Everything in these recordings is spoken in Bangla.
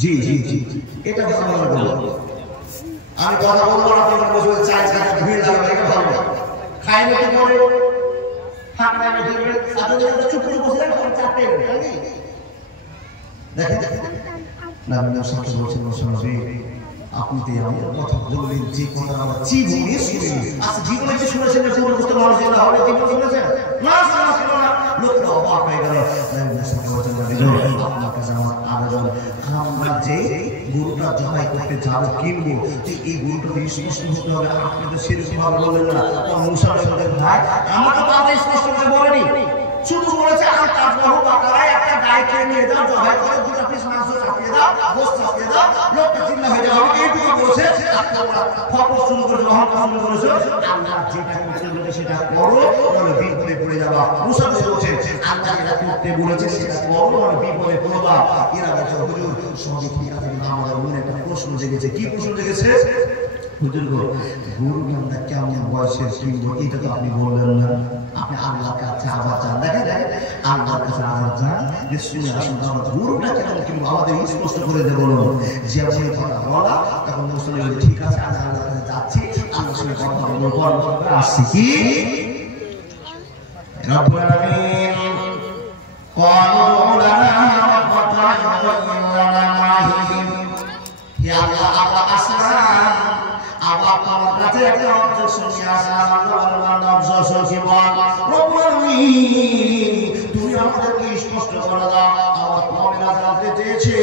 জি জি জি এটা ভালো আমি কথা বলবো না তোমার বসে চাই চাই ভিড় লাগবে এটা ভালো খাই না কি করে থাক না আমি দিবে সাথে সাথে চুপ করে বসে থাকো চাপে নাকি দেখেন না আমি সাথে বলছি বসে আপনি তো আমার কথা বললেন যে কথা আমার জীবনে শুনি আচ্ছা জীবনে যে শুনেছেন যে জীবনে বুঝতে পারছি না হবে জীবনে শুনেছেন না শুনো না লোকটা অবাক হয়ে গেল আপনার কাছে আমার আবেদন আমরা যে গরুটা জবাই করতে যাবো কিনবো এই গরুটা স্পষ্ট হতে হবে আপনি তো সেরকম ভাবে বললেন না মুসা ভাই আমাকে তো আপনি স্পষ্ট করে বলেনি শুধু বলেছে আমার কাজ বহু আপনারা একটা গাই কিনে নিয়ে যাও জবাই করে দুটো পিস মাংস চাপিয়ে দাও গোশত চাপিয়ে দাও লোকটা চিন্তা হয়ে যাবে এইটুকু বলেছে আপনারা খবর শুরু করে রহমত শুরু করেছে আল্লাহ যেটা করতে বলেছে সেটা করো তাহলে বিপদে পড়ে যাবা মুসা বলছে আল্লাহ যেটা করতে বলেছে সেটা করো আর বিপদে পড়বা এরা বলছে হুজুর সবই ঠিক আছে কিন্তু আমাদের মনে একটা প্রশ্ন জেগেছে কি প্রশ্ন জেগেছে হুজুর গো গরু আমরা কেমন বয়সের কিনবো এটা তো আপনি বললেন না আপনি আল্লাহর কাছে আবার চান দেখেন আল্লাহর কাছে আবার চান যে শুনে আসুন আমরা গরুটা কেমন কিনবো আমাদের স্পষ্ট করে দেবো যে আপনি কথা বলা তখন মুসলিম ঠিক আছে আমি আল্লাহর কাছে যাচ্ছি আল্লাহর সঙ্গে কথা বলবো আসছি কি রব্বুল আলামিন قالوا لنا ربك يبين لنا ما هي হে আল্লাহ আবার আসলাম আবার তোমার কাছে একটা অবজেকশন নিয়ে আসলাম আল্লাহর অবজেকশন কি বল রব্বুল আলামিন তুমি আমাদেরকে স্পষ্ট করে দাও আমার মুমিনা জানতে চেয়েছে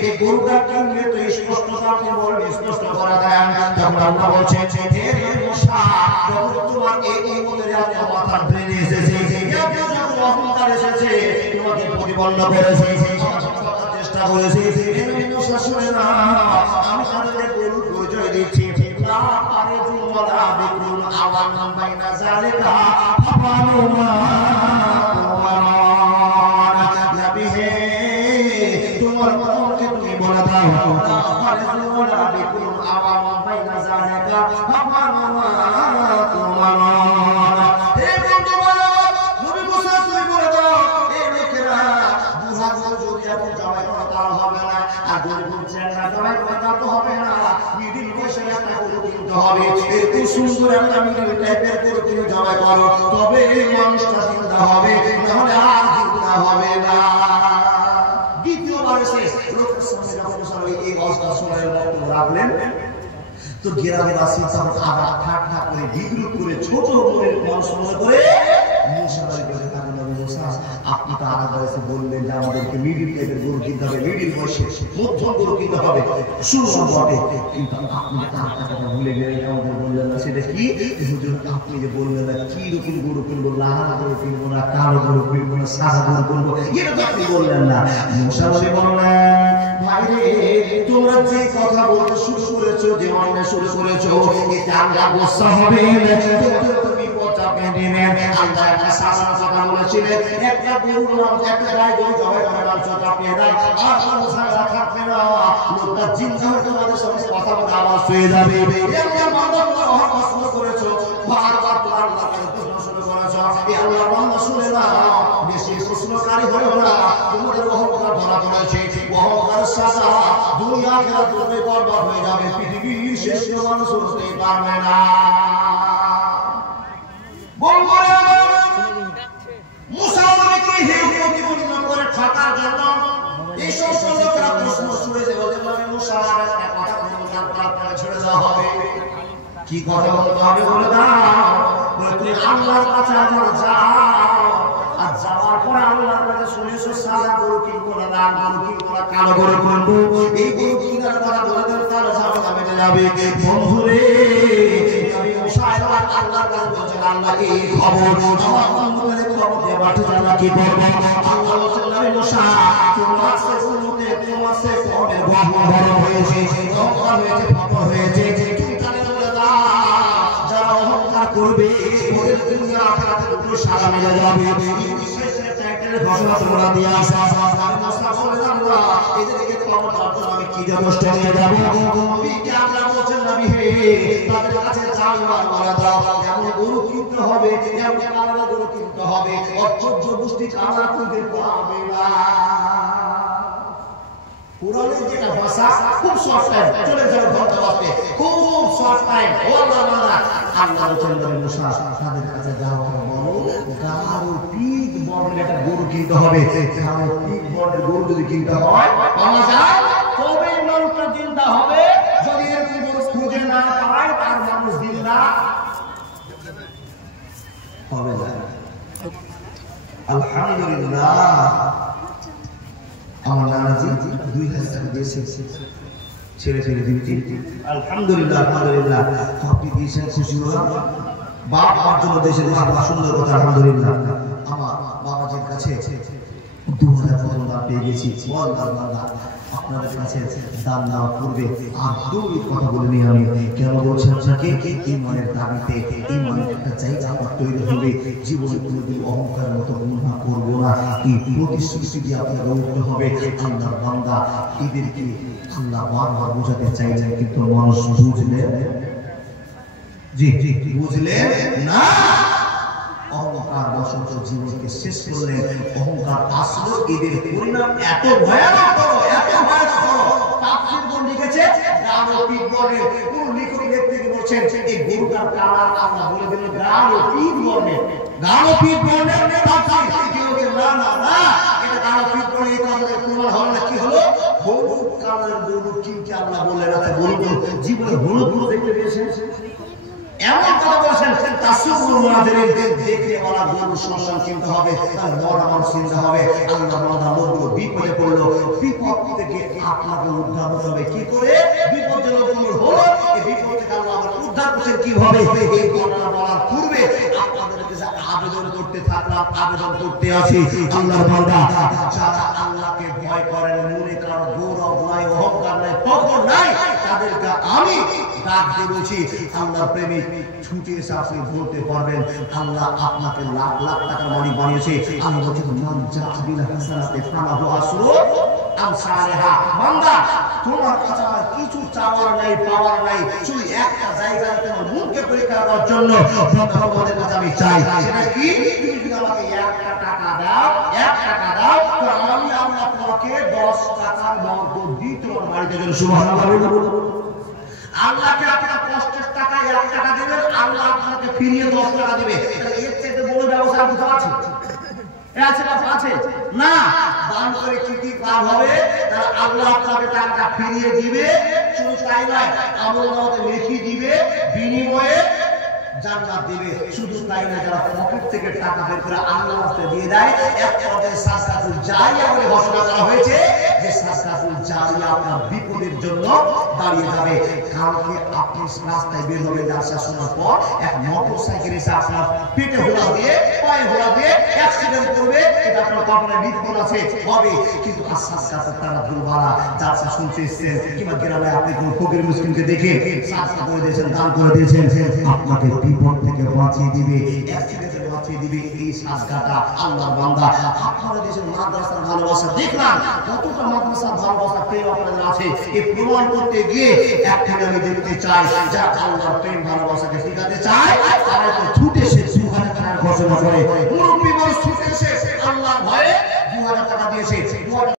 এই গরুটা কিনবে তো স্পষ্ট আপনি বলেন স্পষ্ট করে দেন তখন আল্লাহ বলছে হে মুসা তোমার এই মনের এত মাথা ব্রেনে এসেছে এত যত অহংকার এসেছে তোমাকে প্রতিপন্ন করেছে চেষ্টা করেছে মুসা শুনে না আমি তাদের গরুর পরিচয় দিচ্ছি না পারে জুমলা বিকুল আওয়ান বাইনা জালিকা ফামানুমা নবী হে তোমার মনকে তুমি বলে দাও পারে জুমলা বিকুল আওয়ান বাইনা জালিকা ফামানুমা তোমার হে বন্ধু নবী মুসা তুমি বলে দাও এই লোকেরা বুঝা যদি আপনি জবাই করা হবে না আর যদি বলছেন না জবাই করা তো হবে না মিডিল বয়সে একটা গরু কিনতে হবে এত সুন্দর একটা মিডিল টাইপের গরু কিনে জবাই করো তবে এই মানুষটা জিন্দা হবে নাহলে আর জিন্দা হবে না দ্বিতীয়বার এসে লোকের সামনে যখন এই অবস্থা শোনার মতো রাখলেন তো গ্রামের আসি তখন আবার ঠাক ঠাক করে বিদ্রুপ করে ছোট মনের মানুষ মনে করে আপনি তো আলাদা এসে বললেন যে আমাদেরকে মিডিল টাইপের গরু কিনতে হবে মিডিল বয়সে মধ্যম গরু কিনতে হবে সুন্দর বটে কিন্তু আপনি তার কথা ভুলে গেলেন আমাদের বললেন না সেটা কি হুজুর আপনি যে বললেন না কি রকম গরু কিনবো লাল গরু কিনবো না কালো গরু কিনবো না সাদা গরু কিনবো এটা তো আপনি বললেন না মুসা বললেন ভাই রে তোমরা যে কথা বলতে শুরু করেছো, যে অন্যায় শুরু করেছো, এতে আল্লাহ গোসা হবে, তুমি পচাকে নেবেন। আল্লাহ একটা সাধারণ কথা বলেছিলেন, একটা গরু একটা গায়ে গরু জবাই করে মাংস কাটিয়ে দেয়, আর কোনো ঝামেলা থাকবে না, লোকটা জিন্দা হয়ে তোমাদের সঙ্গে কথা বলে আওয়াজ হয়ে যাবে। একটা বান্দা তোমরা শুরু করেছো, বারবার তোমার আল্লাহকে প্রশ্ন শুরু করেছো, এই আল্লাহ বান্দা শুনে না, বেশি প্রশ্নকারী হয়েও না, তোমাদের অহংকার ধরা পড়েছে, অহংকার সাজা দুনিয়া খেলা করবে, বরবাদ হয়ে যাবে, পৃথিবীর শেষ মানুষ হতে পারবে না। মুসা নবীকে হেউ প্রতিপন্ন করে থাকার জন্য এই সমস্ত লোকেরা প্রশ্ন শুনে যে বলে, মুসা একটা কথা বলতে আপনাকে ছেড়ে দেওয়া হবে। কি কথা বলতে হবে বলে দাও, তুমি আল্লাহর কাছে যাও, আর যাওয়ার পরে আল্লাহর কাছে শুনেছো সাদা গরু কিনবো না, লাল গরু কিনবো না, কালো গরু কিনবো, এই গরু কিনার কথা বলে দেন, তাহলে ঝামেলা মেটে যাবে। বন্ধুরে, নবী মুসা আল্লাহর কাছে বলছেন, আল্লাহ এই খবর আমার বন্ধুদের খবর দিয়ে পাঠিয়ে আল্লাহ কি করবো। আল্লাহ বলছেন, নবী মুসা তোমার সে উম্মতে তোমার সে কমে বড় হয়েছে, অহংকার হয়েছে, ফটো হয়েছে, তুমি তাদের বলে দাও যারা অহংকার করবে ওদের দুনিয়া আখিরাতে দুটো সারা মিলে যাবে। এই বিশেষের টাইটেলের ঘোষণা তোমরা দিয়ে আসা, আমি মুসা বলে আল্লাহ এদেরকে খবর দাও, আমি কি যথেষ্ট নিয়ে যাবো। নবীকে আল্লাহ বলছেন, নবী হে তাদের কাছে যাও, বলে দাও এমন গরু কিনতে হবে, এমন কালো গরু কিনতে হবে, অচর্য গোষ্ঠী কালা কিনতে পারবে না। কুরআনের যেটা ভাষা খুব শর্ট টাইম, চলে যাও ঘন্টা বাজতে, খুব শর্ট টাইম। ও আল্লাহ বান্দা, আল্লাহ বলেন মুসা তাদের কাছে যাও, বলো গাঢ় পিগ বর্ণের একটা গরু কিনতে হবে। গাঢ় পিগ বর্ণের গরু যদি কিনতে হয় পাওয়া যায়, তবে মানুষটা জিন্দা হবে। যদি এরকম গরু খুঁজে না পায়, তার মানুষ জিন্দা হবে না। আলহামদুলিল্লাহ, আমার নানাজি 2000 টাকা দিয়েছে ছেড়ে ছেড়ে দিবি। আলহামদুলিল্লাহ, আলহামদুলিল্লাহ, আপনি দিয়েছেন, খুশি হলাম। বাপ আমার জন্য দেশে দেশে সুন্দর কথা, আলহামদুলিল্লাহ। আমার বাবাজির কাছে 2000 টাকা পেয়ে গেছি। আপনাদের কাছে দান দেওয়া করবে আর দুই কথা বলে নিয়ে আমি কেন বলছেন আপনাকে, ইমানের দাবিতে ইমানের একটা জায়গা আমার তৈরি হবে। জীবনে কোনোদিন অহংকারের মতো গুনাহ করবো না, এই প্রতিশ্রুতি দিয়ে আপনাকে উঠতে হবে। আল্লাহর বান্দা, এদেরকে আল্লাহ বারবার বোঝাতে চাইছেন, কিন্তু মানুষ বুঝলে জি বুঝলে না। অহংকার বশত জীবনকে শেষ করলে, অহংকার আসলো, এদের পরিণাম এত ভয়ানক, এত ভয়ানক। তাফসীর লিখেছে গাঢ় পিগ বর্ণের, কোন লেখক লিখতে বলছেন এই গরুটার কালার আল্লাহ বলে দিলেন গাঢ় পিগ বর্ণের। গাঢ় পিগ বর্ণের তাফসীর কি হলো? না না না, এটা গাঢ় পিগ বর্ণের, এই কথাটা প্রমাণ হলো না। কি হলো? হলুদ কালারের গরু কিনতে আল্লাহ বললেন। আচ্ছা বলুন তো, জীবনে হলুদ গরু দেখতে পেয়েছেন? এমন কথা বলেছেন, তাসুবুল মুনাজিরিন, দেখে ওরা গরু সম্মান কিনতে হবে, তার বড় মানুষ কিনতে হবে। আল্লাহ বান্দা লোকগুলো বিপদে পড়লো, বিপদ থেকে আপনাকে উদ্ধার হতে হবে। কি করে বিপদের লোকগুলো হলো? এই বিপদ থেকে আল্লাহ আমাদের উদ্ধার করছেন কিভাবে? এই ঘটনা বলার পূর্বে আপনাদের কাছে আবেদন করতে থাকলাম, আবেদন করতে আছি। আল্লাহর বান্দা যারা আল্লাহকে ভয় করেন, মনে কারো গৌরব নাই, অহংকার নাই, ফখর নাই, তাদেরকে আমি ডাক দিয়ে বলছি, আল্লাহর প্রেমিক ছুটে এসে আপনি বলতে পারবেন আল্লাহ আপনাকে লাখ লাখ টাকার মালিক বানিয়েছে। আল্লাহ বলছেন, মান জাবিল হাসানাতে ফালাহু আসরু আমসালিহা। বান্দা, তোমার কাছে আর কিছু চাওয়ার নাই, পাওয়ার নাই, শুধু একটা জায়গায় তোমার মুখকে পরীক্ষা করার জন্য তোমাদের কাছে আমি চাই। সেটা কি? তুমি যদি আমাকে 1 টাকা দাও, 1 টাকা দাও, তো আমি আল্লাহ তোমাকে 10 টাকার বরকত দিই তোমার বাড়িতে। সুবহানাল্লাহ। আল্লাহকে আপনার কষ্টের টাকায় 1 টাকা দেবেন, আল্লাহ আপনাকে ফিরিয়ে 10 টাকা দিবে। এর থেকে বড় ব্যবসা কোথাও আছে? আছে না? আছে না। দান করে কি কি লাভ হবে? আল্লাহ আপনাকে টাকা ফিরিয়ে দিবে, শুধু তাই নয়, আমল নামাতে লিখে দিবে, বিনিময়ে জান্নাত দিবে। শুধু তাই না, যারা পকেট থেকে টাকা বের করে আল্লাহর রাস্তায় দিয়ে দেয়, এক পর্যায়ে সাদকাতুল জারিয়া বলে ঘোষণা করা হয়েছে যে সাদকাতুল জারিয়া আপনার বিপদের জন্য দাঁড়িয়ে যাবে। কালকে আপনি রাস্তায় বের হবেন, রাস্তা শোনার পর এক মোটরসাইকেল এসে আপনার পেটে হোলা দিয়ে, পায়ে হোলা দিয়ে অ্যাক্সিডেন্ট করবে, এটা আপনার কপালে বিপদ আছে হবে। কিন্তু সাদকাতুল তারা দুর্বালা যারা শুনতে এসেছেন, কিংবা গ্রামে আপনি কোন ফকির মুসলিমকে দেখে সাদকা করে দিয়েছেন, দান করে দিয়েছেন, আপনাকে বিপদ থেকে বাঁচিয়ে দিবে, অ্যাক্সিডেন্ট থেকে বাঁচিয়ে দিবে এই সাদকাটা। আল্লাহর বান্দা, আপনারা দেশের মাদ্রাসার ভালোবাসা দেখলাম, কতটা মাদ্রাসার ভালোবাসা প্রেম আপনাদের আছে, এই প্রমাণ করতে গিয়ে একখানে আমি দেখতে চাই, যারা আল্লাহর প্রেম ভালোবাসাকে শিখাতে চায়, তারা তো ছুটে সে 2000 টাকার ঘোষণা করে, মুরব্বী মানুষ ছুটে এসে